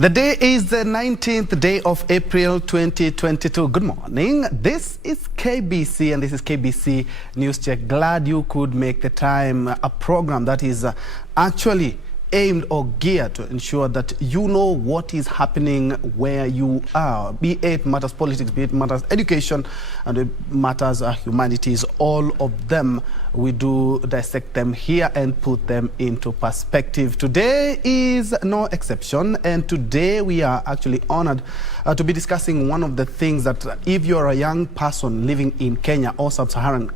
The day is the 19th day of April 2022. Good morning. This is KBC and this is KBC News Check. Glad you could make the time. A program that is actually aimed or geared to ensure that you know what is happening where you are, be it matters politics, be it matters education, and it matters humanities. All of them, we do dissect them here and put them into perspective. Today is no exception, and today we are actually honored to be discussing one of the things that if you're a young person living in Kenya or Sub-Saharan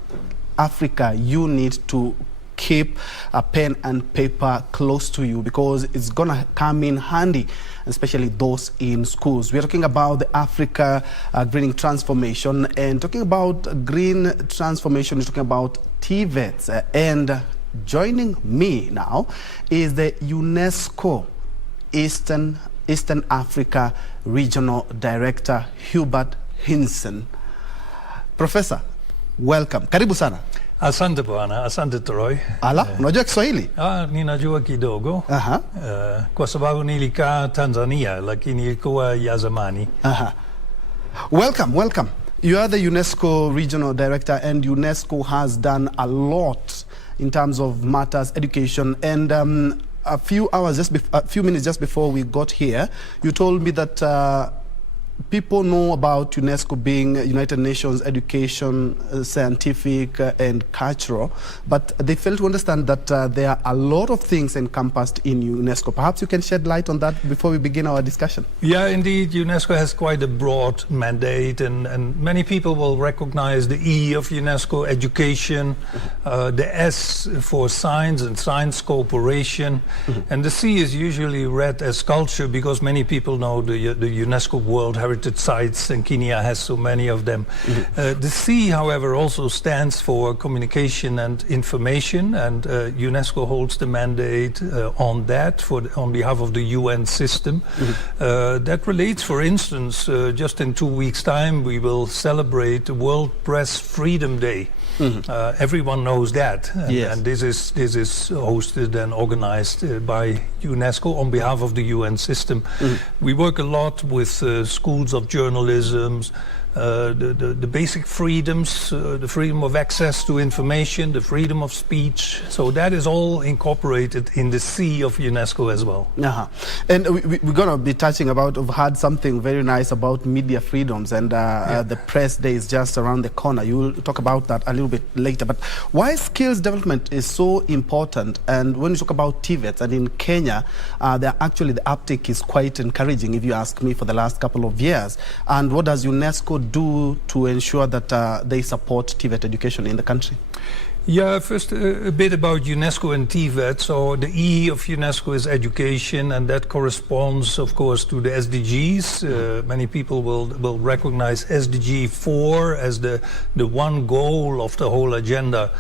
Africa, you need to keep a pen and paper close to you, because it's gonna come in handy, especially those in schools. We're talking about the Africa green transformation, and talking about green transformation, we're talking about TVETs. And joining me now is the UNESCO Eastern Africa Regional Director, Hubert Hinson. Professor, welcome. Karibu sana. Asante bwana, asante Troy. Ala, unajua Kiswahili? Ninajua kidogo. Kwa sababu nilikaa Tanzania, lakini ilikuwa ya zamani. Welcome. You are the UNESCO Regional Director, and UNESCO has done a lot in terms of matters education. And a few minutes just before we got here, you told me that people know about UNESCO being United Nations education, scientific and cultural, but they fail to understand that there are a lot of things encompassed in UNESCO. Perhaps you can shed light on that before we begin our discussion. Yeah, indeed, UNESCO has quite a broad mandate, and many people will recognize the E of UNESCO, education, the S for science and science cooperation, and the C is usually read as culture, because many people know the UNESCO World Heritage Sites, and Kenya has so many of them. The C, however, also stands for communication and information, and UNESCO holds the mandate on that on behalf of the UN system. That relates, for instance, just in 2 weeks' time, we will celebrate the World Press Freedom Day. Everyone knows that, and this is hosted and organized by UNESCO on behalf of the UN system. We work a lot with schools of journalism, the basic freedoms, the freedom of access to information, the freedom of speech. So that is all incorporated in the C of UNESCO as well. And we're going to be touching about, we've had something very nice about media freedoms, and the press day is just around the corner. You will talk about that a little bit later. But why skills development is so important, and when you talk about TVETs, and in Kenya, actually the uptake is quite encouraging, if you ask me, for the last couple of years. And what does UNESCO do to ensure that they support TVET education in the country? Yeah, first a bit about UNESCO and TVET. So the E of UNESCO is education, and that corresponds, of course, to the SDGs. Many people will recognize SDG 4 as the one goal of the whole agenda.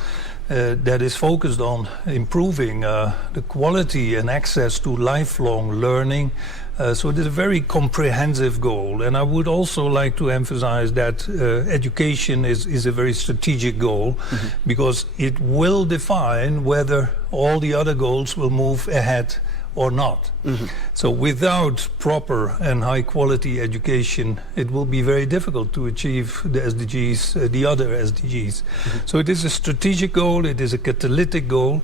That is focused on improving the quality and access to lifelong learning. So it is a very comprehensive goal, and I would also like to emphasize that education is a very strategic goal, because it will define whether all the other goals will move ahead or not. So without proper and high quality education, it will be very difficult to achieve the SDGs, the other SDGs. So it is a strategic goal, it is a catalytic goal.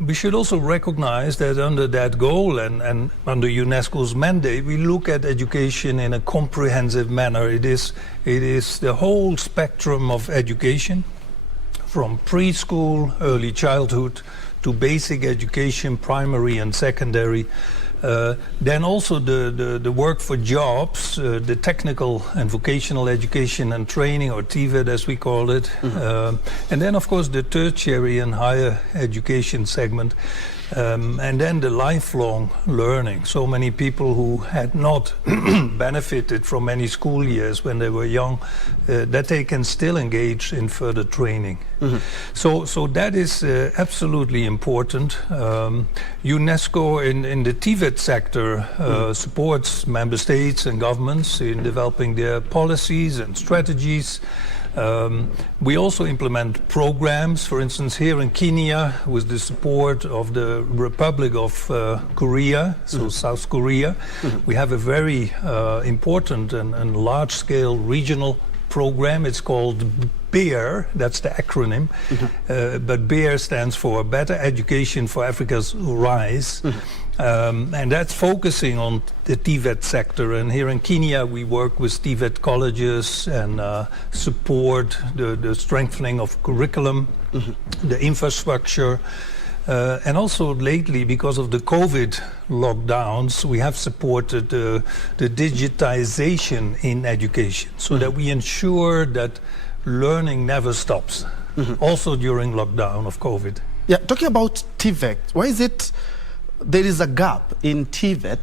We should also recognize that under that goal and under UNESCO's mandate, we look at education in a comprehensive manner. It is the whole spectrum of education, from preschool, early childhood, to basic education, primary and secondary. Then also the work for jobs, the technical and vocational education and training, or TVET as we call it. And then of course the tertiary and higher education segment. And then the lifelong learning. So many people who had not benefited from any school years when they were young, that they can still engage in further training. So that is absolutely important. UNESCO in the TVET sector supports member states and governments in developing their policies and strategies. We also implement programs, for instance, here in Kenya, with the support of the Republic of Korea, so South Korea. We have a very important and large-scale regional program. It's called BEAR, that's the acronym, but BEAR stands for Better Education for Africa's Rise. And that's focusing on the TVET sector. And here in Kenya, we work with TVET colleges and support the strengthening of curriculum, the infrastructure. And also lately, because of the COVID lockdowns, we have supported the digitization in education so that we ensure that learning never stops, also during lockdown of COVID. Yeah, talking about TVET, why is it there is a gap in TVET,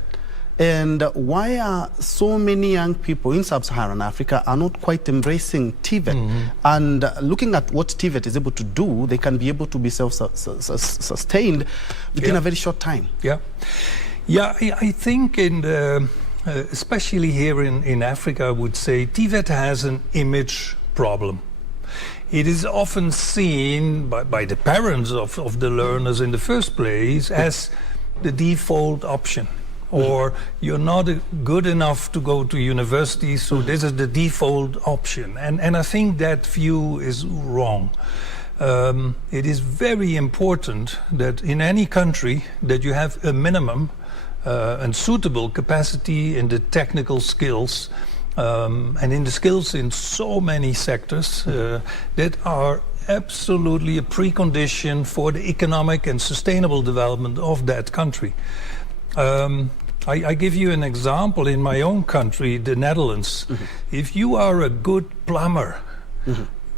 and why are so many young people in sub-Saharan Africa are not quite embracing TVET? And looking at what TVET is able to do, they can be able to be self-sustained within a very short time. Yeah, I think in the, especially here in Africa, I would say TVET has an image problem. It is often seen by the parents of the learners in the first place as the default option, or you're not good enough to go to university, so this is the default option. And I think that view is wrong. It is very important that in any country that you have a minimum and suitable capacity in the technical skills and in the skills in so many sectors that are absolutely a precondition for the economic and sustainable development of that country. I give you an example in my own country, the Netherlands. If you are a good plumber,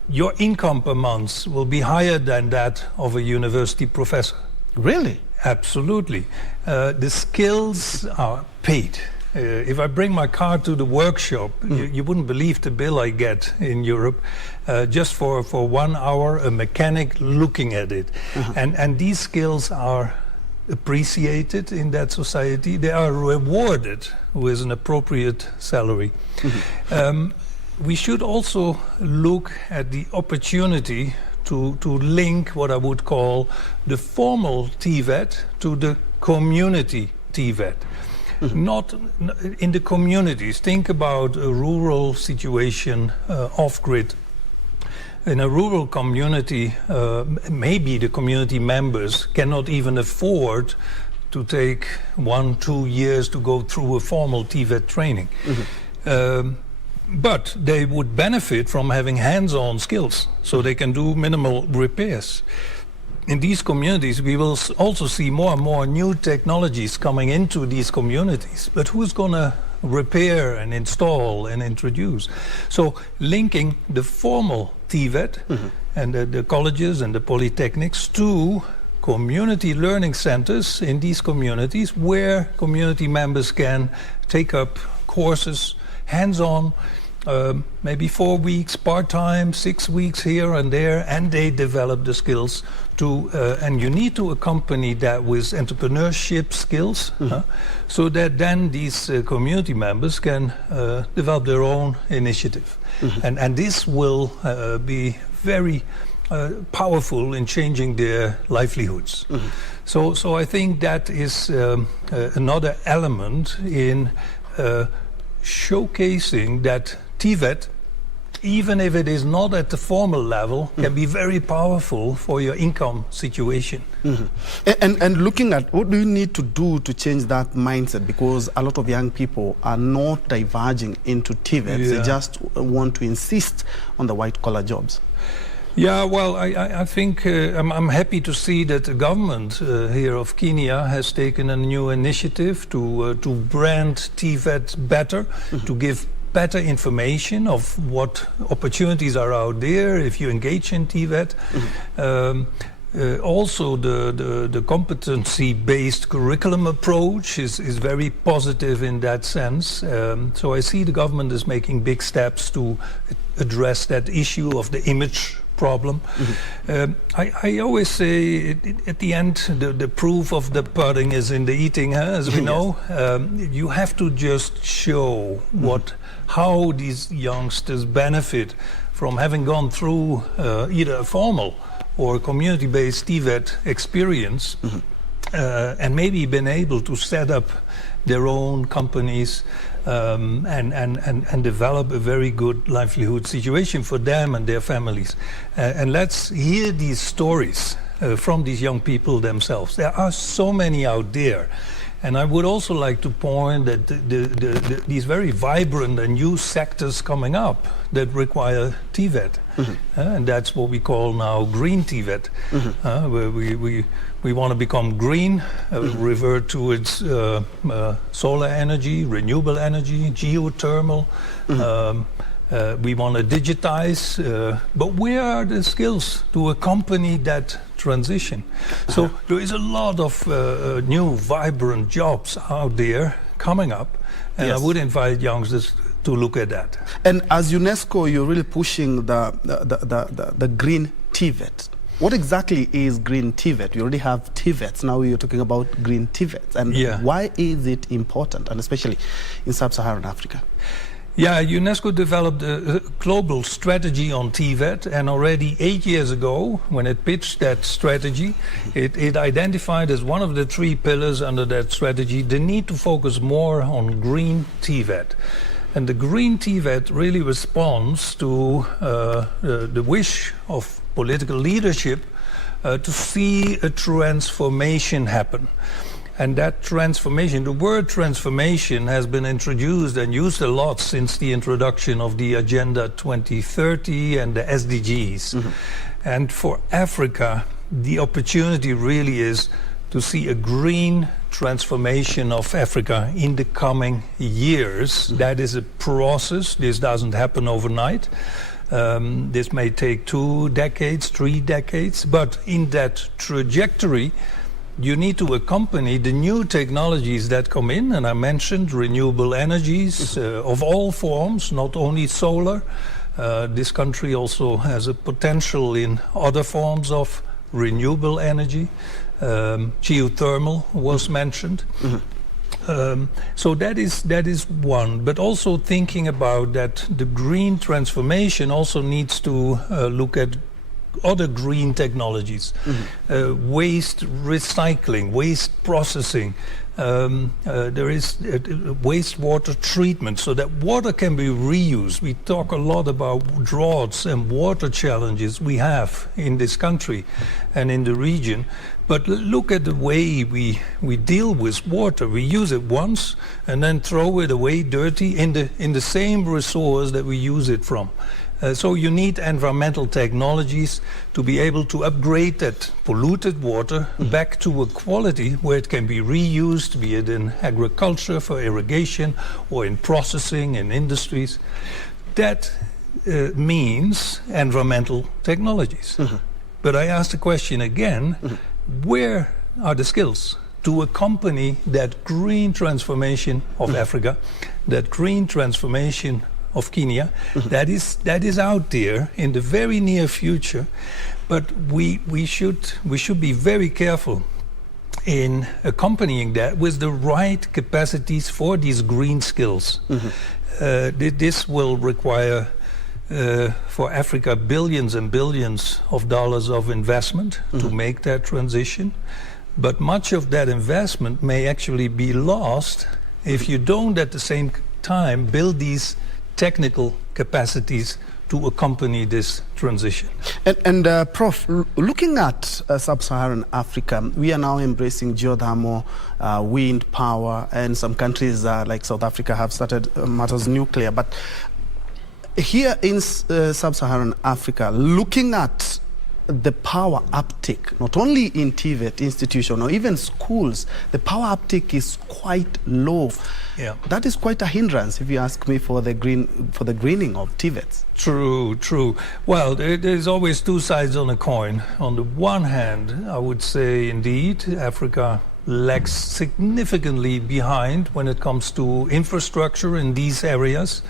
your income per month will be higher than that of a university professor. Really? Absolutely. The skills are paid. If I bring my car to the workshop, you wouldn't believe the bill I get in Europe just for 1 hour, a mechanic looking at it. And these skills are appreciated in that society. They are rewarded with an appropriate salary. We should also look at the opportunity to link what I would call the formal TVET to the community TVET. Not in the communities. Think about a rural situation off-grid. In a rural community, maybe the community members cannot even afford to take 1-2 years to go through a formal TVET training. But they would benefit from having hands-on skills, so they can do minimal repairs. In these communities, we will also see more and more new technologies coming into these communities. But who's going to repair and install and introduce? So linking the formal TVET and the colleges and the polytechnics to community learning centers in these communities where community members can take up courses hands-on, maybe 4 weeks part-time, 6 weeks here and there, and they develop the skills to, and you need to accompany that with entrepreneurship skills, so that then these community members can develop their own initiative. And this will be very powerful in changing their livelihoods. So I think that is another element in showcasing that TVET, even if it is not at the formal level, can be very powerful for your income situation. And looking at what do you need to do to change that mindset, because a lot of young people are not diverging into TVET, they just want to insist on the white-collar jobs. Yeah, well, I think I'm happy to see that the government here of Kenya has taken a new initiative to brand TVET better, to give better information of what opportunities are out there if you engage in TVET. Also, the competency-based curriculum approach is very positive in that sense. So I see the government is making big steps to address that issue of the image problem. I always say at the end, the proof of the pudding is in the eating, as we know. You have to just show how these youngsters benefit from having gone through either a formal or community-based TVET experience, and maybe been able to set up their own companies and develop a very good livelihood situation for them and their families. And let's hear these stories from these young people themselves. There are so many out there. And I would also like to point that these very vibrant and new sectors coming up that require TVET. And that's what we call now green TVET, where we want to become green, revert to its solar energy, renewable energy, geothermal. We want to digitize, but where are the skills to accompany that transition? So there is a lot of new, vibrant jobs out there coming up, and I would invite youngsters to look at that. And as UNESCO, you're really pushing the green TVET. What exactly is green TVET? We already have TVETs, now you're talking about green TVETs. And why is it important, and especially in sub-Saharan Africa? Yeah, UNESCO developed a global strategy on TVET, and already 8 years ago, when it pitched that strategy, it identified as one of the 3 pillars under that strategy the need to focus more on green TVET. And the green TVET really responds to the wish of political leadership to see a transformation happen. And that transformation, the word transformation, has been introduced and used a lot since the introduction of the Agenda 2030 and the SDGs. And for Africa, the opportunity really is to see a green transformation of Africa in the coming years. That is a process. This doesn't happen overnight. This may take 2 decades, 3 decades, but in that trajectory, you need to accompany the new technologies that come in, and I mentioned renewable energies of all forms, not only solar. This country also has a potential in other forms of renewable energy. Geothermal was mentioned. So that is one, but also thinking about that the green transformation also needs to look at other green technologies, waste recycling, waste processing. There is wastewater treatment so that water can be reused. We talk a lot about droughts and water challenges we have in this country and in the region. But look at the way we deal with water. We use it once and then throw it away dirty in the same resource that we use it from. So you need environmental technologies to be able to upgrade that polluted water back to a quality where it can be reused, be it in agriculture for irrigation or in processing in industries. That means environmental technologies. But I ask the question again, where are the skills to accompany that green transformation of Africa, that green transformation of Kenya? That is out there in the very near future, but we should be very careful in accompanying that with the right capacities for these green skills. This will require for Africa billions and billions of dollars of investment to make that transition, but much of that investment may actually be lost if you don't at the same time build these technical capacities to accompany this transition. And Prof, looking at sub-Saharan Africa, we are now embracing geothermal, wind power, and some countries like South Africa have started matters nuclear. But here in sub-Saharan Africa, looking at the power uptake, not only in TVET institution or even schools, the power uptake is quite low. Yeah. That is quite a hindrance, if you ask me, for the greening of TVETs. True. Well, there's always 2 sides on a coin. On the one hand, I would say indeed Africa lags significantly behind when it comes to infrastructure in these areas.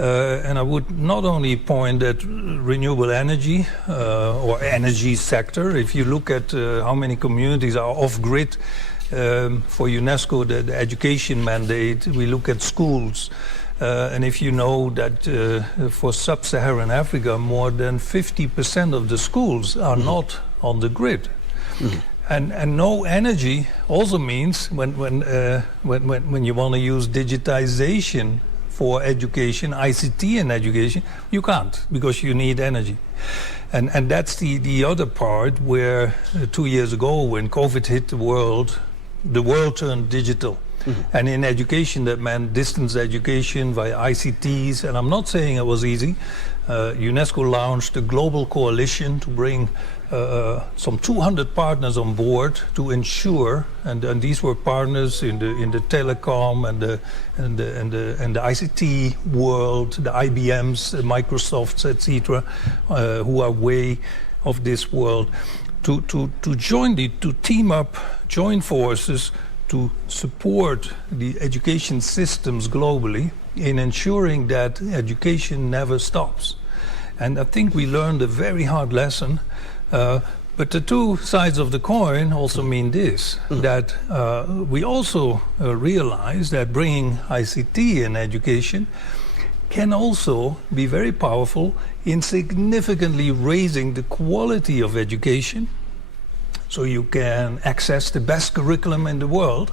And I would not only point at renewable energy or energy sector. If you look at how many communities are off-grid, for UNESCO, the education mandate, we look at schools. And if you know that for sub-Saharan Africa, more than 50% of the schools are not on the grid. And no energy also means when you want to use digitization for education, ICT in education, you can't, because you need energy. And that's the other part where 2 years ago, when COVID hit the world turned digital. And in education, that meant distance education via ICTs. And I'm not saying it was easy. UNESCO launched a global coalition to bring some 200 partners on board to ensure, and these were partners in the telecom and the ICT world, the IBMs, the Microsofts, etc., who are way of this world, to team up, join forces to support the education systems globally in ensuring that education never stops. And I think we learned a very hard lesson. But the two sides of the coin also mean this, that we also realize that bringing ICT in education can also be very powerful in significantly raising the quality of education. So you can access the best curriculum in the world,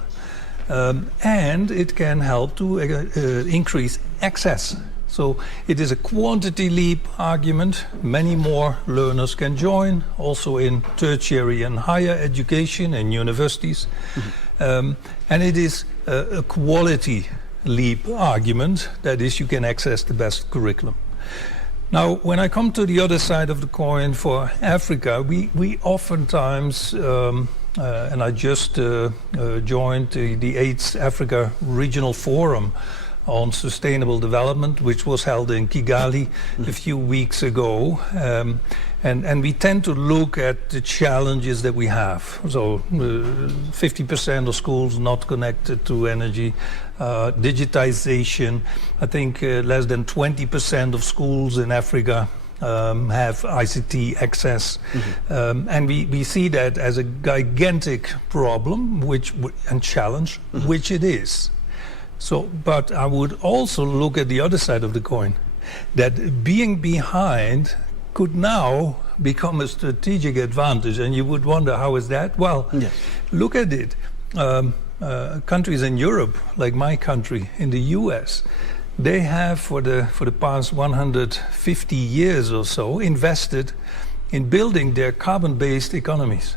and it can help to increase access. So it is a quantity leap argument. Many more learners can join, also in tertiary and higher education and universities. And it is a quality leap argument, that is, you can access the best curriculum. Now, when I come to the other side of the coin for Africa, we oftentimes, and I just joined the 8th Africa Regional Forum on Sustainable Development, which was held in Kigali a few weeks ago. And we tend to look at the challenges that we have. So 50% of schools not connected to energy, digitization. I think less than 20% of schools in Africa have ICT access. And we see that as a gigantic problem and challenge, which it is. So, but I would also look at the other side of the coin, that being behind could now become a strategic advantage. And you would wonder, how is that? Well, yes. Look at it. Countries in Europe, like my country, in the US, they have for the past 150 years or so invested in building their carbon-based economies.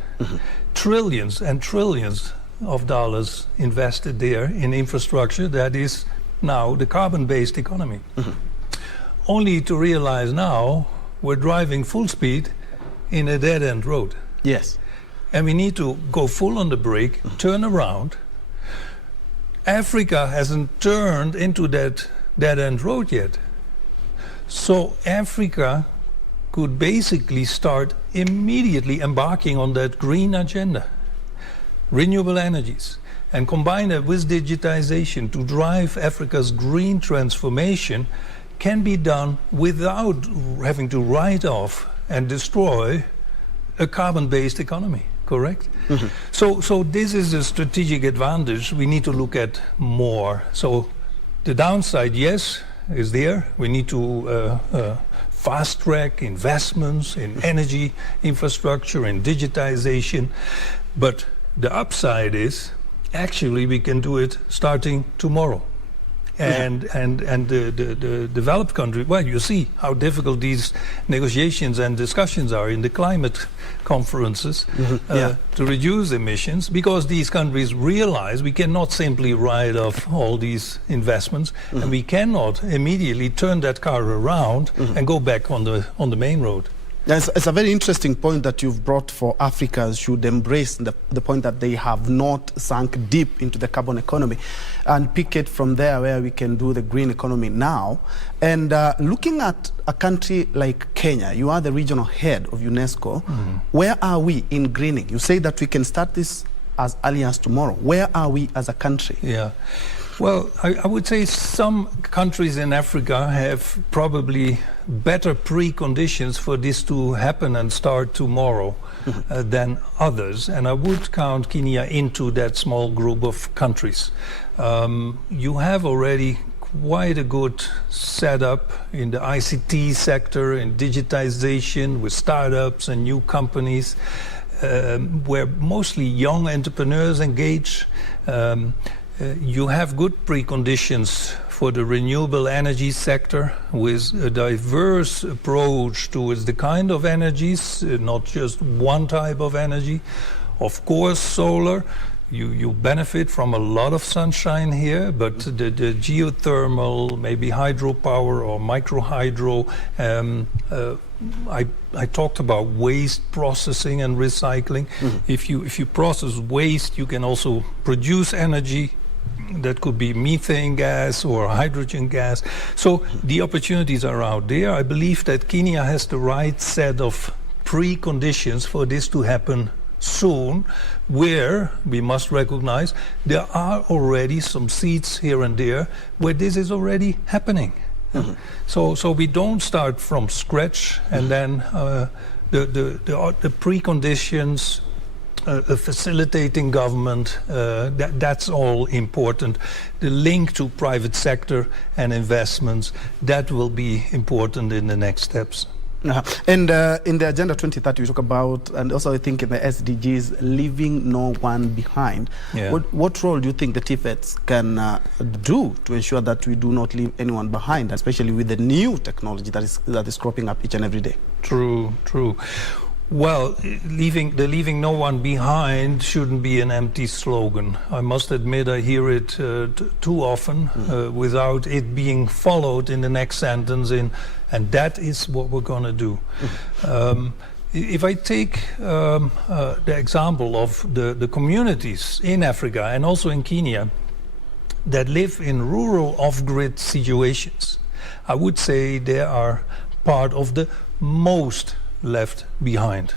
Trillions and trillions of dollars invested there in infrastructure that is now the carbon-based economy. Only to realize now we're driving full speed in a dead-end road. Yes. And we need to go full on the brake, turn around. Africa hasn't turned into that dead-end road yet. So Africa could basically start immediately embarking on that green agenda, renewable energies, and combine that with digitization to drive Africa's green transformation. Can be done without having to write off and destroy a carbon-based economy, correct? So this is a strategic advantage we need to look at more. So the downside, yes, is there. We need to fast-track investments in energy infrastructure and digitization. But the upside is, actually, we can do it starting tomorrow. And the developed country, well, you see how difficult these negotiations and discussions are in the climate conferences to reduce emissions, because these countries realize we cannot simply write off all these investments, and we cannot immediately turn that car around and go back on the main road. It's a very interesting point that you've brought for Africa should embrace the point that they have not sunk deep into the carbon economy, and pick it from there where we can do the green economy now. And looking at a country like Kenya, you are the regional head of UNESCO. Where are we in greening? You say that we can start this as early as tomorrow. Where are we as a country? Yeah. Well, I would say some countries in Africa have probably better preconditions for this to happen and start tomorrow than others. And I would count Kenya into that small group of countries. You have already quite a good setup in the ICT sector, in digitization, with startups and new companies, where mostly young entrepreneurs engage. You have good preconditions for the renewable energy sector with a diverse approach towards the kind of energies, not just one type of energy. Of course, solar. You benefit from a lot of sunshine here, but the geothermal, maybe hydropower or microhydro. I talked about waste processing and recycling. If you process waste, you can also produce energy. That could be methane gas or hydrogen gas. So the opportunities are out there. I believe that Kenya has the right set of preconditions for this to happen soon, where we must recognize there are already some seeds here and there where this is already happening. So we don't start from scratch, and then the preconditions, a facilitating government, that's all important. The link to private sector and investments, that will be important in the next steps. And in the Agenda 2030, we talk about, and also I think in the SDGs, leaving no one behind. Yeah. What role do you think the TVETs can do to ensure that we do not leave anyone behind, especially with the new technology that is cropping up each and every day? True. Well, leaving no one behind shouldn't be an empty slogan. I must admit I hear it too often without it being followed in the next sentence and that is what we're going to do. If I take the example of the communities in Africa and also in Kenya that live in rural off-grid situations, I would say they are part of the most left behind.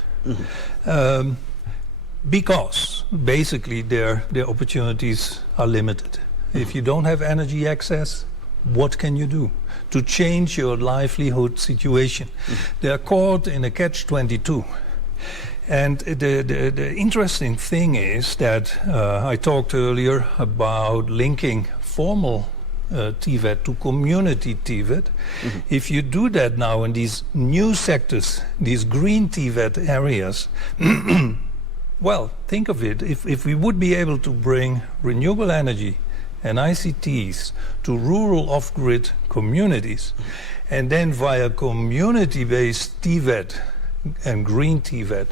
Because basically their opportunities are limited. If you don't have energy access, what can you do to change your livelihood situation? They are caught in a catch-22. And the interesting thing is that I talked earlier about linking formal TVET to community TVET. If you do that now in these new sectors, these green TVET areas, well, think of it, if we would be able to bring renewable energy and ICTs to rural off-grid communities, and then via community-based TVET and green TVET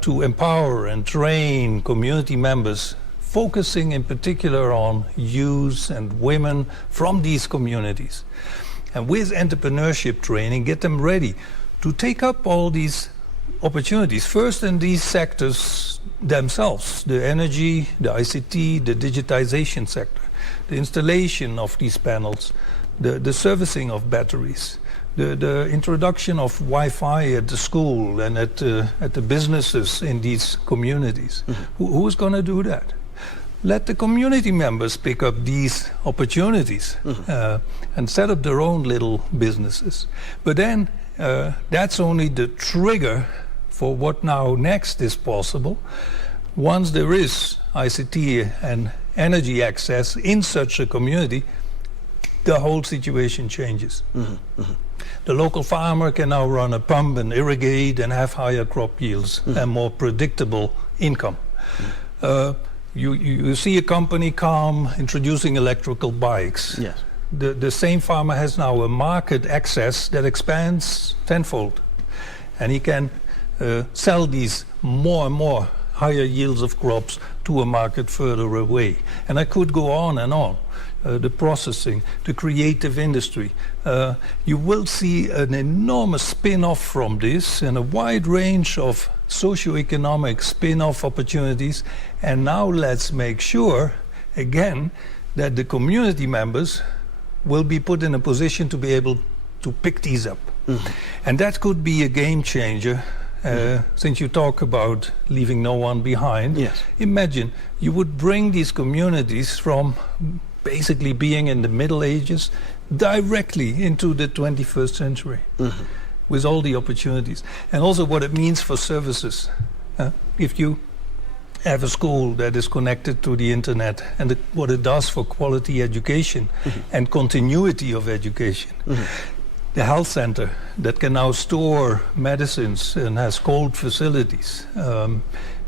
to empower and train community members, focusing in particular on youth and women from these communities. And with entrepreneurship training, get them ready to take up all these opportunities, first in these sectors themselves, the energy, the ICT, the digitization sector, the installation of these panels, the servicing of batteries, the introduction of Wi-Fi at the school and at the businesses in these communities. Who's going to do that? Let the community members pick up these opportunities and set up their own little businesses. But then that's only the trigger for what now next is possible. Once there is ICT and energy access in such a community, the whole situation changes. The local farmer can now run a pump and irrigate and have higher crop yields and more predictable income. You see a company come introducing electrical bikes. Yes. The same farmer has now a market access that expands tenfold. And he can sell these more and more higher yields of crops to a market further away. And I could go on and on. The processing, the creative industry. You will see an enormous spin-off from this and a wide range of socio-economic spin-off opportunities. And now let's make sure, again, that the community members will be put in a position to be able to pick these up. And that could be a game changer. Since you talk about leaving no one behind, yes. Imagine you would bring these communities from basically being in the Middle Ages directly into the 21st century with all the opportunities. And also what it means for services. If you have a school that is connected to the internet and what it does for quality education and continuity of education. The health center that can now store medicines and has cold facilities.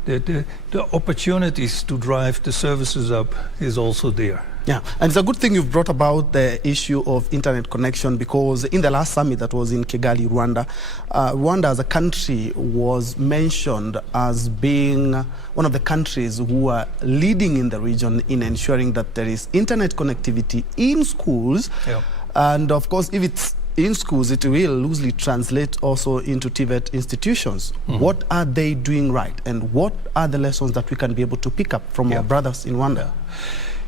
The opportunities to drive the services up is also there. Yeah, and it's a good thing you've brought about the issue of internet connection, because in the last summit that was in Kigali, Rwanda, Rwanda as a country was mentioned as being one of the countries who are leading in the region in ensuring that there is internet connectivity in schools. Yeah. And of course, if it's in schools, it will loosely translate also into TVET institutions. What are they doing right? And what are the lessons that we can be able to pick up from our brothers in Rwanda?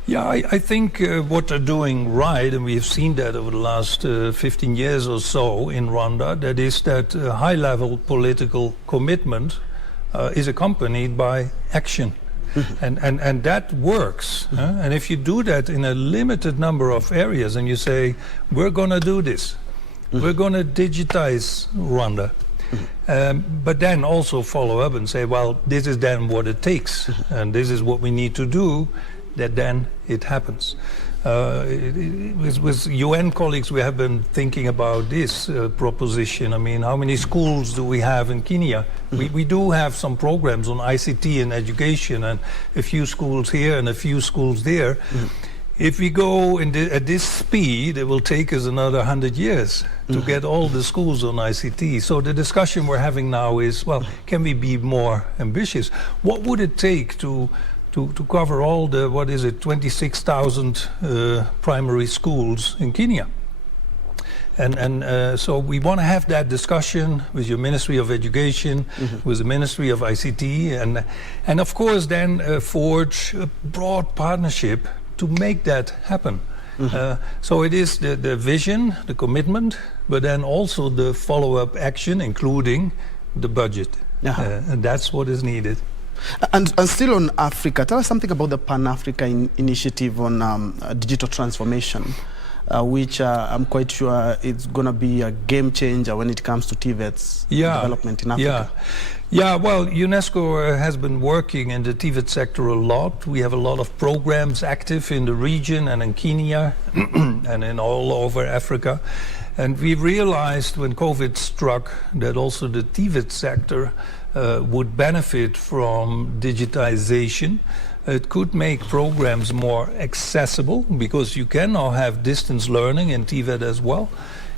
Yeah, I think what they're doing right, and we've seen that over the last 15 years or so in Rwanda, that is that high-level political commitment is accompanied by action. And that works. And if you do that in a limited number of areas and you say, we're going to do this, we're going to digitize Rwanda, but then also follow up and say, well, this is then what it takes, and this is what we need to do, that then it happens. With UN colleagues, we have been thinking about this proposition. I mean, how many schools do we have in Kenya? We do have some programs on ICT and education, and a few schools here and a few schools there. If we go at this speed, it will take us another 100 years to get all the schools on ICT. So the discussion we're having now is, well, can we be more ambitious? What would it take to cover all the, 26,000 primary schools in Kenya? And so we want to have that discussion with your Ministry of Education, with the Ministry of ICT, and of course then forge a broad partnership to make that happen. So it is the vision, the commitment, but then also the follow-up action, including the budget. And that's what is needed. And still on Africa, tell us something about the Pan-Africa initiative on digital transformation, which I'm quite sure it's going to be a game changer when it comes to TVET's development in Africa. Yeah, well, UNESCO has been working in the TVET sector a lot. We have a lot of programs active in the region and in Kenya and in all over Africa. And we realized when COVID struck that also the TVET sector would benefit from digitization. It could make programs more accessible because you can now have distance learning in TVET as well.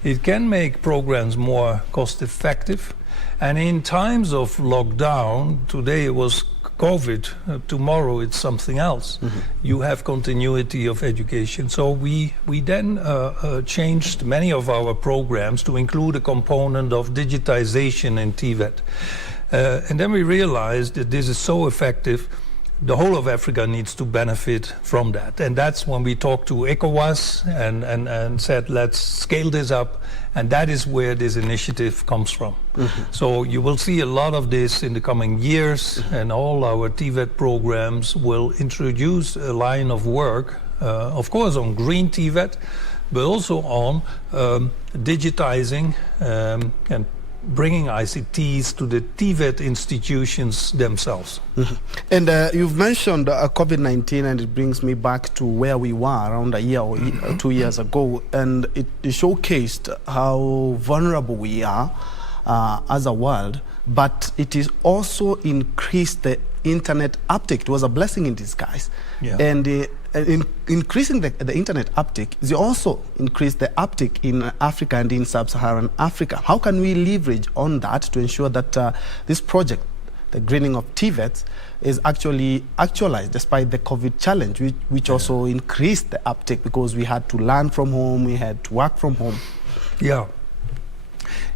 It can make programs more cost effective. And in times of lockdown, today it was COVID, tomorrow it's something else. You have continuity of education. So we then changed many of our programs to include a component of digitization in TVET. And then we realized that this is so effective, the whole of Africa needs to benefit from that. And that's when we talked to ECOWAS and said, let's scale this up. And that is where this initiative comes from. So you will see a lot of this in the coming years, and all our TVET programs will introduce a line of work, of course on green TVET, but also on digitizing and bringing ICTs to the TVET institutions themselves. And you've mentioned COVID-19, and it brings me back to where we were around a year or 2 years ago, and it showcased how vulnerable we are as a world, but it is also increased the internet uptake. It was a blessing in disguise. And in increasing the internet uptake, they also increased the uptake in Africa and in sub-Saharan Africa. How can we leverage on that to ensure that this project, the greening of TVET, is actually actualized despite the COVID challenge, which also increased the uptake because we had to learn from home, we had to work from home?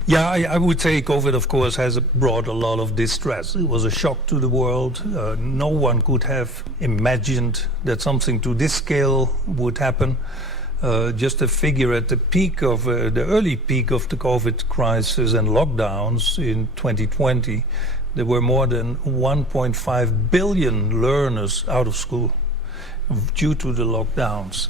Yeah, I would say COVID, of course, has brought a lot of distress. It was a shock to the world. No one could have imagined that something to this scale would happen. Just a figure at the peak of the early peak of the COVID crisis and lockdowns in 2020, there were more than 1.5 billion learners out of school. due to the lockdowns.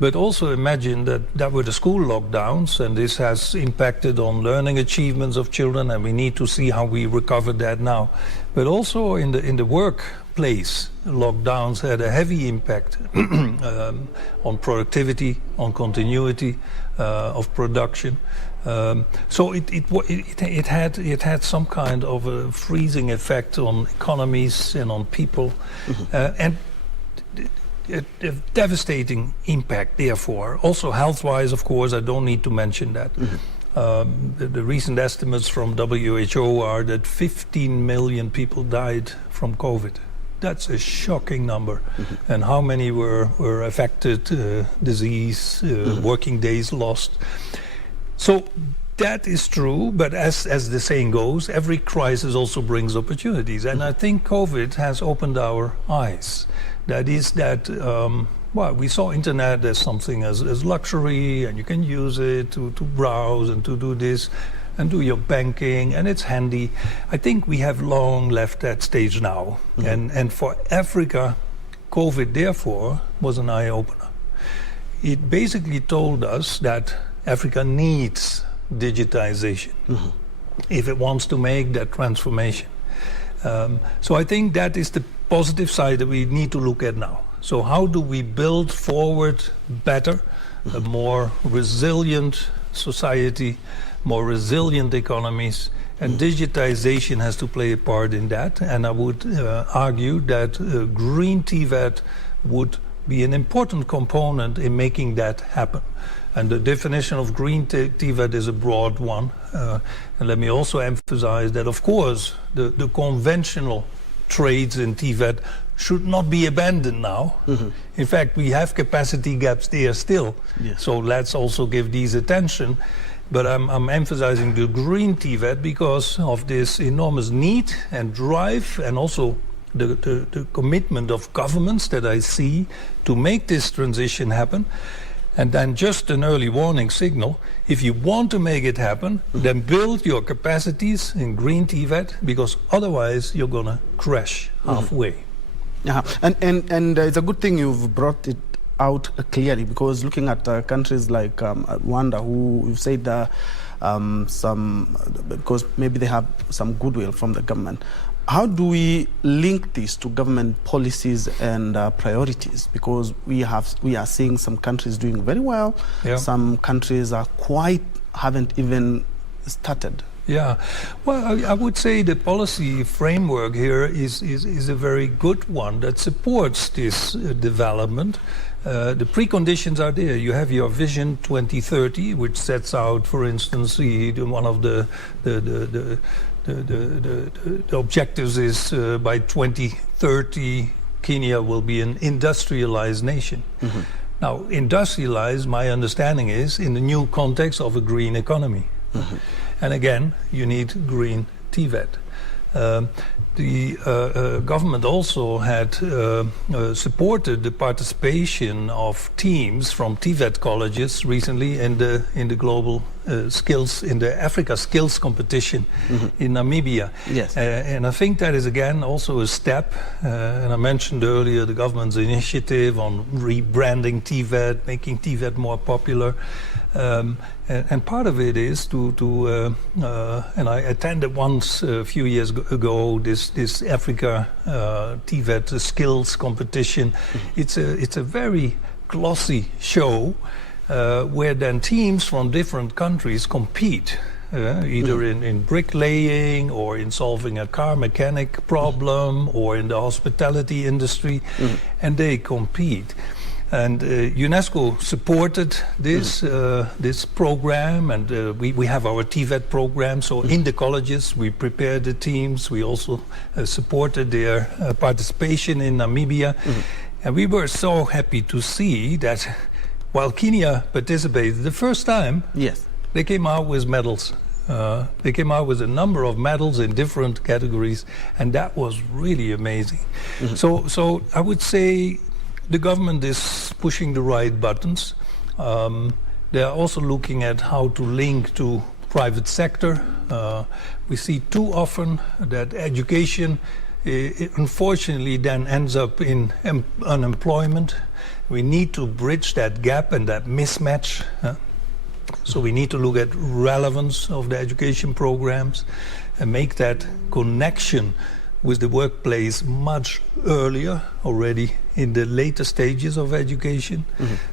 But also imagine that were the school lockdowns, and this has impacted on learning achievements of children, and we need to see how we recover that now. But also in the workplace, lockdowns had a heavy impact on productivity, on continuity of production. So it had some kind of a freezing effect on economies and on people, and a devastating impact, therefore. Also health-wise, of course, I don't need to mention that. The recent estimates from WHO are that 15 million people died from COVID. That's a shocking number. And how many were affected, disease, working days lost. So that is true, but as the saying goes, every crisis also brings opportunities. And I think COVID has opened our eyes. That is that, we saw internet as something as luxury, and you can use it to browse and to do this and do your banking, and it's handy. I think we have long left that stage now. And for Africa, COVID, therefore, was an eye-opener. It basically told us that Africa needs digitization if it wants to make that transformation. So I think that is the positive side that we need to look at now. So how do we build forward better, a more resilient society, more resilient economies, and digitization has to play a part in that. And I would argue that green TVET would be an important component in making that happen. And the definition of green TVET is a broad one. And let me also emphasize that, of course, the conventional trades in TVET should not be abandoned now. In fact, we have capacity gaps there still. Yes. So let's also give these attention. But I'm emphasizing the green TVET because of this enormous need and drive, and also the commitment of governments that I see to make this transition happen. And then just an early warning signal, if you want to make it happen, then build your capacities in green TVET, because otherwise you're going to crash halfway. And it's a good thing you've brought it out clearly, because looking at countries like Rwanda, who you've said because maybe they have some goodwill from the government. How do we link this to government policies and priorities? Because we are seeing some countries doing very well. Yeah. Some countries haven't even started. Yeah, well, I would say the policy framework here is a very good one that supports this development. The preconditions are there. You have your Vision 2030, which sets out, for instance, one of the objectives is by 2030, Kenya will be an industrialized nation. Now, industrialized, my understanding is, in the new context of a green economy. And again, you need green TVET. The government also had supported the participation of teams from TVET colleges recently in the global skills, in the Africa Skills Competition in Namibia. Yes. And I think that is again also a step. And I mentioned earlier the government's initiative on rebranding TVET, making TVET more popular. And part of it is and I attended once a few years ago this Africa TVET skills competition. It's a very glossy show where then teams from different countries compete, either in bricklaying or in solving a car mechanic problem or in the hospitality industry, and they compete. And UNESCO supported this this program, and we have our TVET program. So in the colleges, we prepared the teams. We also supported their participation in Namibia. And we were so happy to see that while Kenya participated the first time, yes, they came out with medals. They came out with a number of medals in different categories, and that was really amazing. So I would say the government is pushing the right buttons. They are also looking at how to link to private sector. We see too often that education it unfortunately then ends up in unemployment. We need to bridge that gap and that mismatch. So we need to look at relevance of the education programs and make that connection with the workplace much earlier, already in the later stages of education.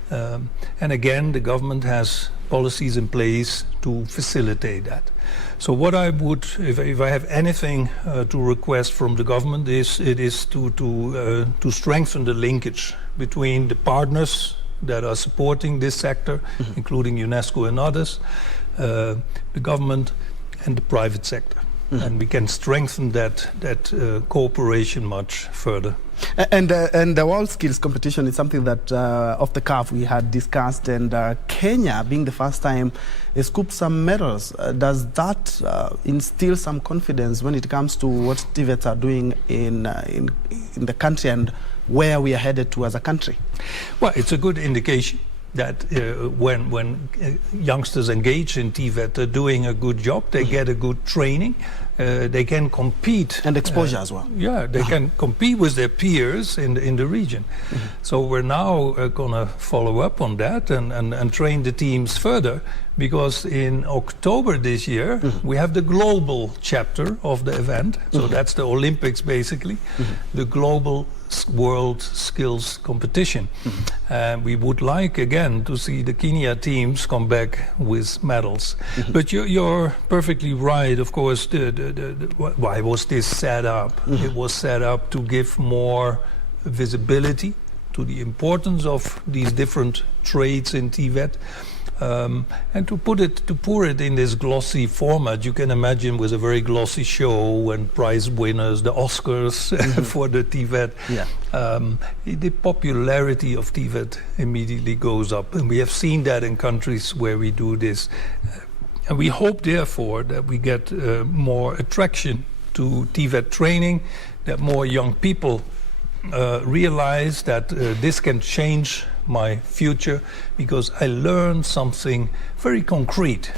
And again, the government has policies in place to facilitate that. So what I would, if I have anything to request from the government, is to strengthen the linkage between the partners that are supporting this sector, including UNESCO and others, the government and the private sector. And we can strengthen that cooperation much further. And the World Skills Competition is something that off the cuff we had discussed, and Kenya being the first time scooped some medals. Does that instill some confidence when it comes to what TVETs are doing in the country and where we are headed to as a country? Well, it's a good indication that when youngsters engage in TVET, they're doing a good job, they get a good training, they can compete. And exposure as well. Yeah, they can compete with their peers in the region. So we're now going to follow up on that and train the teams further, because in October this year, we have the global chapter of the event. So that's the Olympics, basically, the global World Skills Competition. And we would like, again, to see the Kenya teams come back with medals. But you're perfectly right. Of course, why was this set up? It was set up to give more visibility to the importance of these different trades in TVET. And to pour it in this glossy format, you can imagine, with a very glossy show and prize winners, the Oscars for the TVET. The popularity of TVET immediately goes up, and we have seen that in countries where we do this. And we hope, therefore, that we get more attraction to TVET training, that more young people realize that this can change my future, because I learned something very concrete.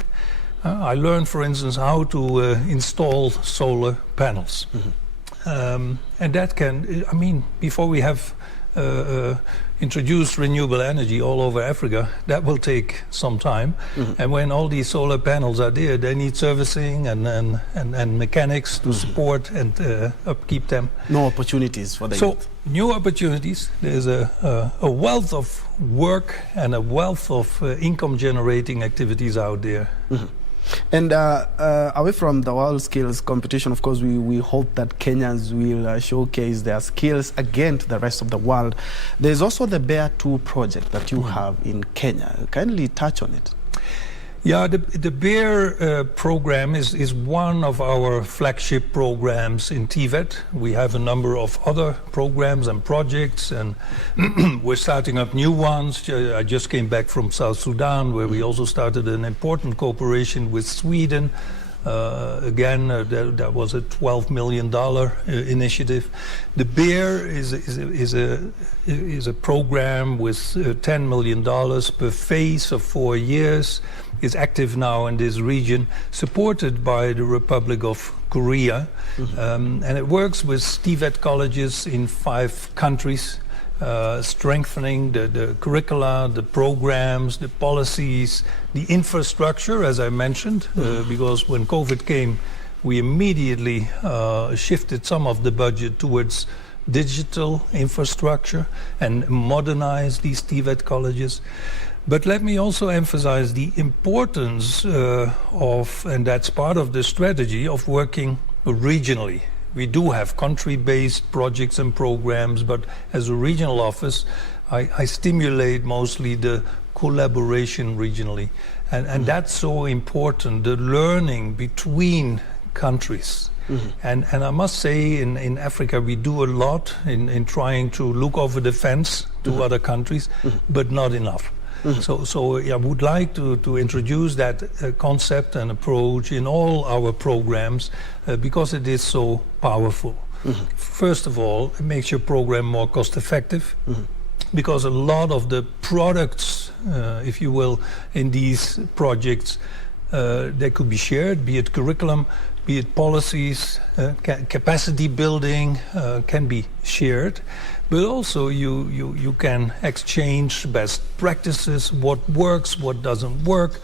I learned, for instance, how to install solar panels. And that can, I mean, before we have introduced renewable energy all over Africa, that will take some time. And when all these solar panels are there, they need servicing and mechanics to support and upkeep them. No opportunities for the youth. New opportunities. There's a wealth of work and a wealth of income generating activities out there. And away from the World Skills Competition, of course, we hope that Kenyans will showcase their skills again to the rest of the world. There's also the Bear 2 project that you have in Kenya. Kindly touch on it. Yeah, the Bear program is one of our flagship programs in TVET. We have a number of other programs and projects, and we're starting up new ones. I just came back from South Sudan, where we also started an important cooperation with Sweden. Again, that was a $12 million initiative. The Bear is a program with $10 million per phase of 4 years. Is active now in this region, supported by the Republic of Korea. And it works with TVET colleges in 5 countries, strengthening the curricula, the programs, the policies, the infrastructure, as I mentioned, because when COVID came, we immediately shifted some of the budget towards digital infrastructure and modernize these TVET colleges. But let me also emphasize the importance of, and that's part of the strategy, of working regionally. We do have country-based projects and programs, but as a regional office, I stimulate mostly the collaboration regionally. And that's so important, the learning between countries. And I must say, in Africa, we do a lot in trying to look over the fence to other countries, but not enough. So I would like to introduce that concept and approach in all our programs because it is so powerful. First of all, it makes your program more cost effective, because a lot of the products, if you will, in these projects they could be shared, be it curriculum, be it policies, capacity building can be shared. But also you can exchange best practices, what works, what doesn't work,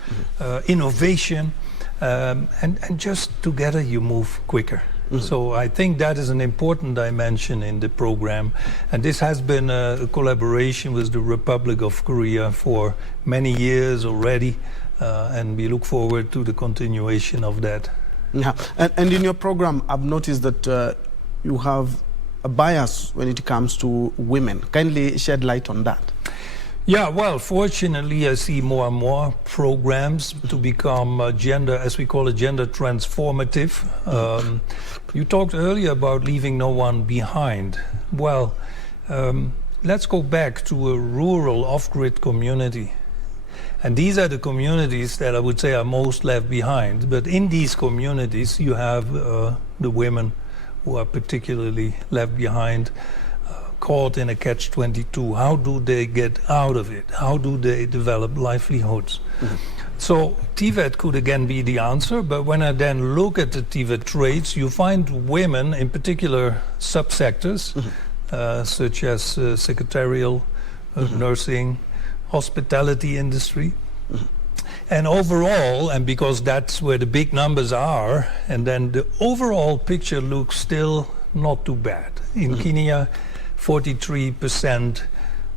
innovation, and just together you move quicker. So I think that is an important dimension in the program. And this has been a collaboration with the Republic of Korea for many years already. And we look forward to the continuation of that. Yeah. And in your program, I've noticed that you have a bias when it comes to women. Kindly shed light on that. Yeah, well, fortunately, I see more and more programs to become gender, as we call it, gender transformative. You talked earlier about leaving no one behind. Well, let's go back to a rural off-grid community. And these are the communities that I would say are most left behind. But in these communities, you have the women who are particularly left behind, caught in a catch-22. How do they get out of it? How do they develop livelihoods? So TVET could again be the answer, but when I then look at the TVET traits, you find women in particular subsectors, such as secretarial, nursing, hospitality industry. And overall, and because that's where the big numbers are, and then the overall picture looks still not too bad. In Kenya, 43%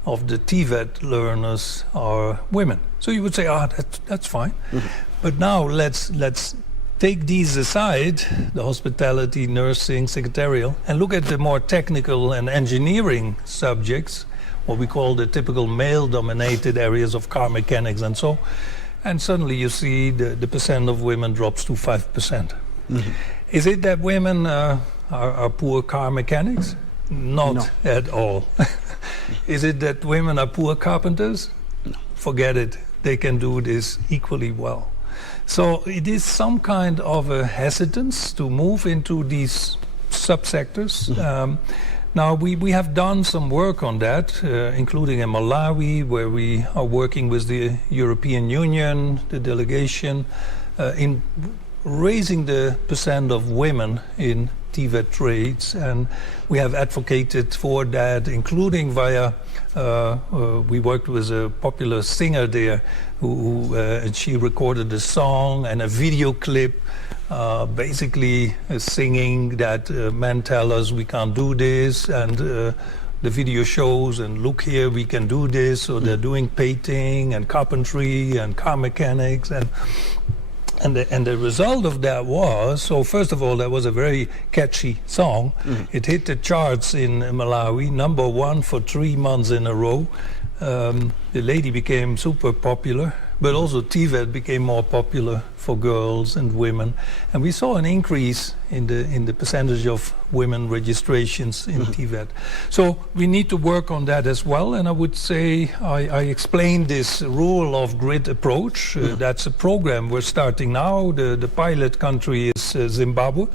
of the TVET learners are women. So you would say, that's fine. But now let's take these aside, the hospitality, nursing, secretarial, and look at the more technical and engineering subjects, what we call the typical male-dominated areas of car mechanics and so. And suddenly you see the percent of women drops to 5%. Is it that women are poor car mechanics? Not at all. Is it that women are poor carpenters? No. Forget it. They can do this equally well. So it is some kind of a hesitance to move into these subsectors. Now, we have done some work on that, including in Malawi, where we are working with the European Union, the delegation, in raising the percent of women in TVET trades. And we have advocated for that, including via, we worked with a popular singer there, and she recorded a song and a video clip, basically singing that men tell us we can't do this, and the video shows, and look here, we can do this. So they're doing painting and carpentry and car mechanics, and the result of that was, so first of all, that was a very catchy song. It hit the charts in Malawi, #1 for 3 months in a row. The lady became super popular, but also TVET became more popular for girls and women, and we saw an increase in the percentage of women registrations in TVET. So we need to work on that as well. And I would say I explained this rural off-grid approach. That's a program we're starting now. The pilot country is Zimbabwe.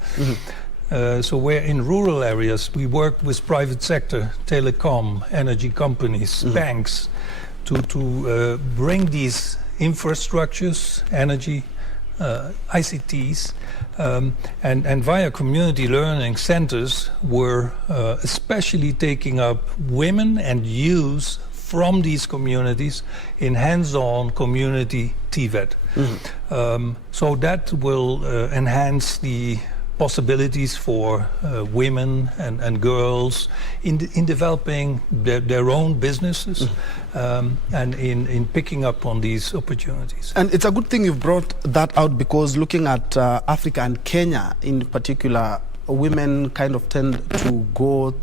So where in rural areas we work with private sector, telecom, energy companies, banks, to bring these infrastructures, energy, ICTs, and via community learning centers, we're especially taking up women and youth from these communities in hands-on community TVET. So that will enhance the possibilities for women and girls in developing their own businesses and in picking up on these opportunities. And it's a good thing you've brought that out, because looking at Africa and Kenya in particular, women kind of tend to go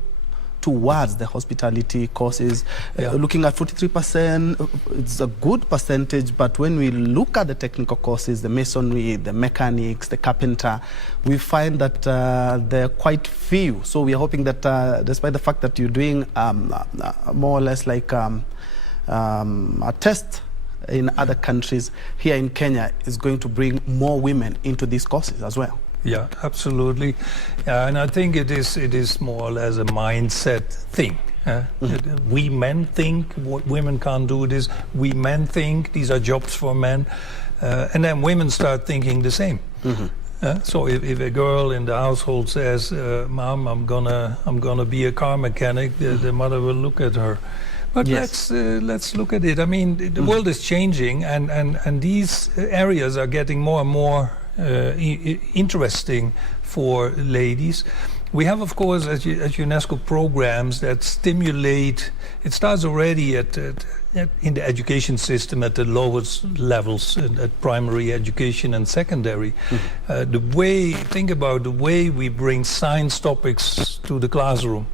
towards the hospitality courses. Looking at 43%, it's a good percentage, but when we look at the technical courses, the masonry, the mechanics, the carpenter, we find that they're quite few. So we are hoping that despite the fact that you're doing more or less like a test in other countries, here in Kenya is going to bring more women into these courses as well. Yeah, absolutely. And I think it is more or less a mindset thing. We men think women can't do this. We men think these are jobs for men. And then women start thinking the same. So if a girl in the household says, "Mom, I'm gonna be a car mechanic," the mother will look at her. But let's look at it. I mean, the world is changing, and these areas are getting more and more interesting for ladies. We have, of course, at UNESCO programs that stimulate. It starts already in the education system at the lowest levels, at primary education and secondary. Think about the way we bring science topics to the classroom.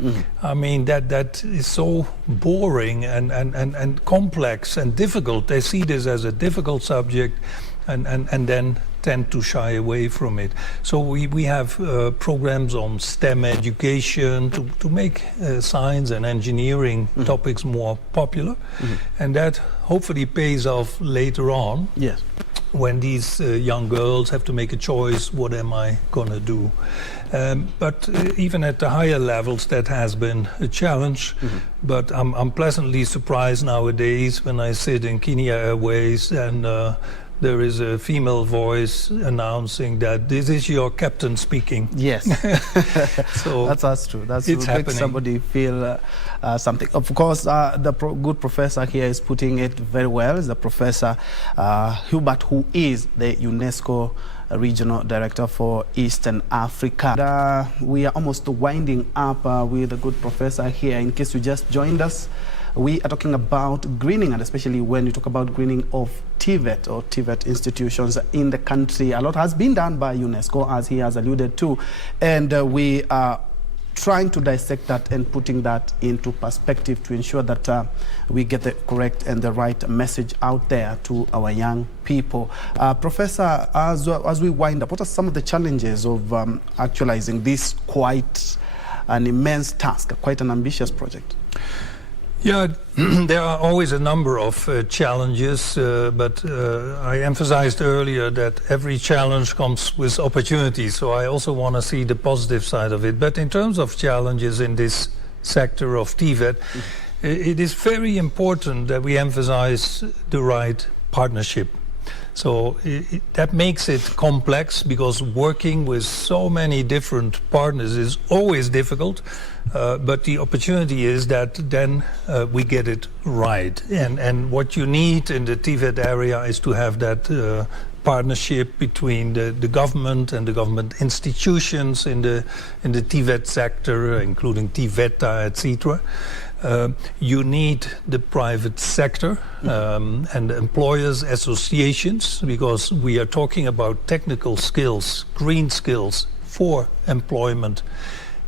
I mean, that is so boring and complex and difficult. They see this as a difficult subject, and then tend to shy away from it. So we have programs on STEM education to make science and engineering topics more popular, and that hopefully pays off later on. Yes. When these young girls have to make a choice, what am I going to do? But even at the higher levels, that has been a challenge. But I'm pleasantly surprised nowadays when I sit in Kenya Airways and there is a female voice announcing that this is your captain speaking. Yes. So that's true. That's it's makes happening. somebody feel something. Of course, the good professor here is putting it very well. Is the professor Hubert, who is the UNESCO Regional Director for Eastern Africa. We are almost winding up with the good professor here. In case you just joined us, we are talking about greening, and especially when you talk about greening of TVET or TVET institutions in the country. A lot has been done by UNESCO, as he has alluded to, and we are trying to dissect that and putting that into perspective to ensure that we get the correct and the right message out there to our young people. Professor, as we wind up, what are some of the challenges of actualizing this quite an immense task, quite an ambitious project? Yeah, there are always a number of challenges, but I emphasized earlier that every challenge comes with opportunities, so I also want to see the positive side of it. But in terms of challenges in this sector of TVET, it is very important that we emphasize the right partnership. So that makes it complex, because working with so many different partners is always difficult, but the opportunity is that then we get it right. And what you need in the TVET area is to have that partnership between the government and the government institutions in the TVET sector, including TVETA, etc. You need the private sector and employers associations, because we are talking about technical skills, green skills for employment.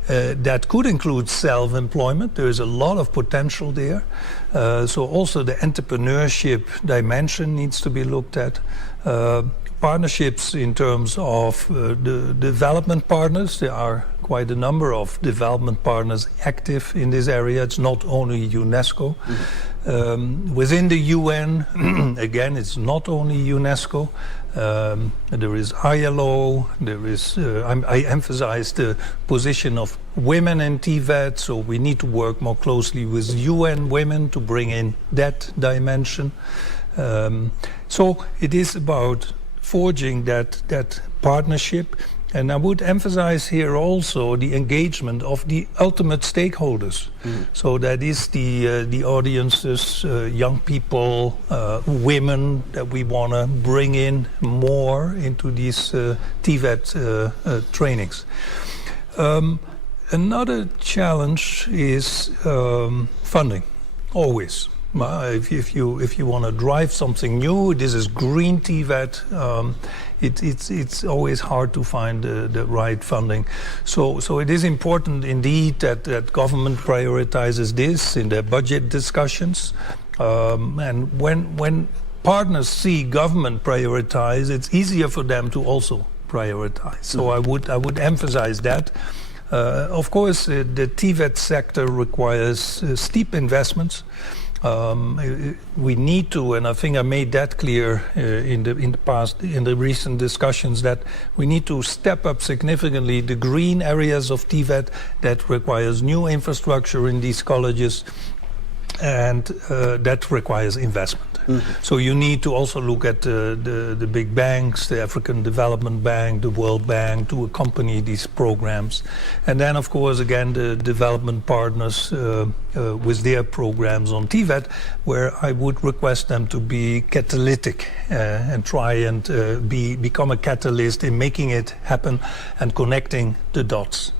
That could include self-employment. There is a lot of potential there. So also the entrepreneurship dimension needs to be looked at. Partnerships in terms of the development partners. There are quite a number of development partners active in this area. It's not only UNESCO. Within the UN, again, it's not only UNESCO. There is ILO. There is. I emphasize the position of women in TVET, so we need to work more closely with UN Women to bring in that dimension. So it is about forging that partnership. And I would emphasize here also the engagement of the ultimate stakeholders. So that is the audiences, young people, women, that we want to bring in more into these TVET trainings. Another challenge is funding, always. If you want to drive something new, this is green TVET, it's always hard to find the right funding. So it is important indeed that government prioritizes this in their budget discussions. And when partners see government prioritize, it's easier for them to also prioritize. So I would emphasize that. Of course, the TVET sector requires steep investments. We need to, and I think I made that clear in the recent discussions, that we need to step up significantly the green areas of TVET that requires new infrastructure in these colleges. and that requires investment. So you need to also look at the big banks, the African Development Bank, the World Bank, to accompany these programs. And then, of course, again, the development partners with their programs on TVET, where I would request them to be catalytic and try and become a catalyst in making it happen and connecting the dots.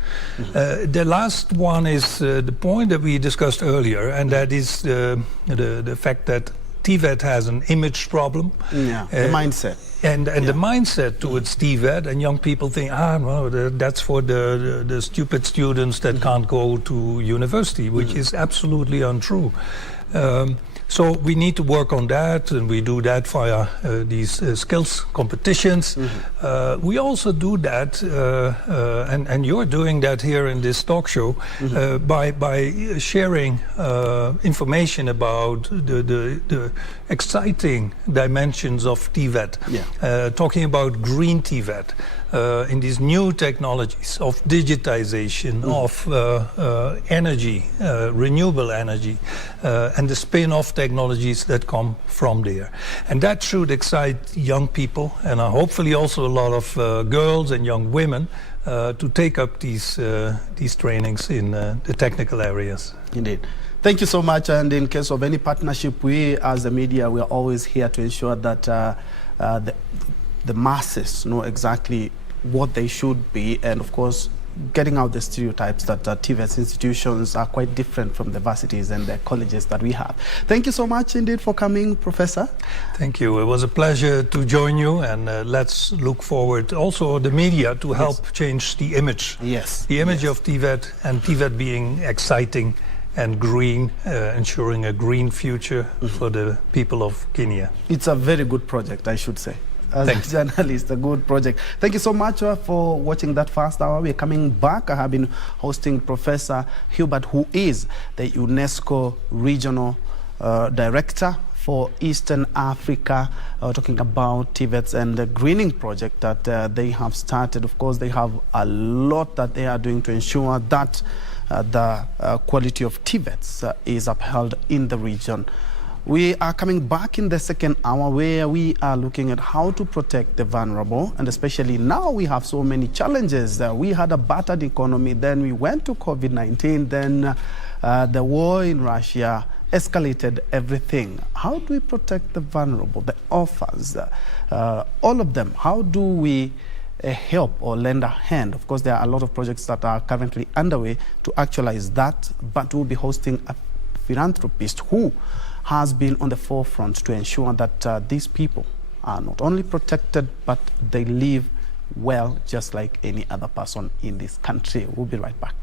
The last one is the point that we discussed earlier, and that is the fact that TVET has an image problem. Yeah, the mindset. And the mindset towards TVET, and young people think, no, that's for the stupid students that can't go to university, which is absolutely untrue. So we need to work on that, and we do that via these skills competitions. We also do that, and you're doing that here in this talk show, by sharing information about the exciting dimensions of TVET, talking about green TVET, in these new technologies of digitization, of energy, renewable energy, and the spin-off technologies that come from there. And that should excite young people, and hopefully also a lot of girls and young women to take up these trainings in the technical areas. Indeed. Thank you so much. And in case of any partnership, we as the media, we are always here to ensure that the masses know exactly what they should be, and of course getting out the stereotypes that TVET institutions are quite different from the varsities and the colleges that we have. Thank you so much indeed for coming, Professor. Thank you. It was a pleasure to join you, and let's look forward also the media to help change the image. Yes. The image of TVET, and TVET being exciting and green, ensuring a green future for the people of Kenya. It's a very good project, I should say. As a journalist, a good project. Thank you so much for watching that first hour. We're coming back. I have been hosting Professor Hubert, who is the UNESCO Regional Director for Eastern Africa, talking about TVETs and the greening project that they have started. Of course, they have a lot that they are doing to ensure that the quality of TVETs is upheld in the region. We are coming back in the second hour, where we are looking at how to protect the vulnerable, and especially now we have so many challenges. We had a battered economy, then we went to COVID-19, then the war in Russia escalated everything. How do we protect the vulnerable, the orphans, all of them? How do we help or lend a hand? Of course, there are a lot of projects that are currently underway to actualize that, but we'll be hosting a philanthropist who has been on the forefront to ensure that these people are not only protected, but they live well just like any other person in this country. We'll be right back.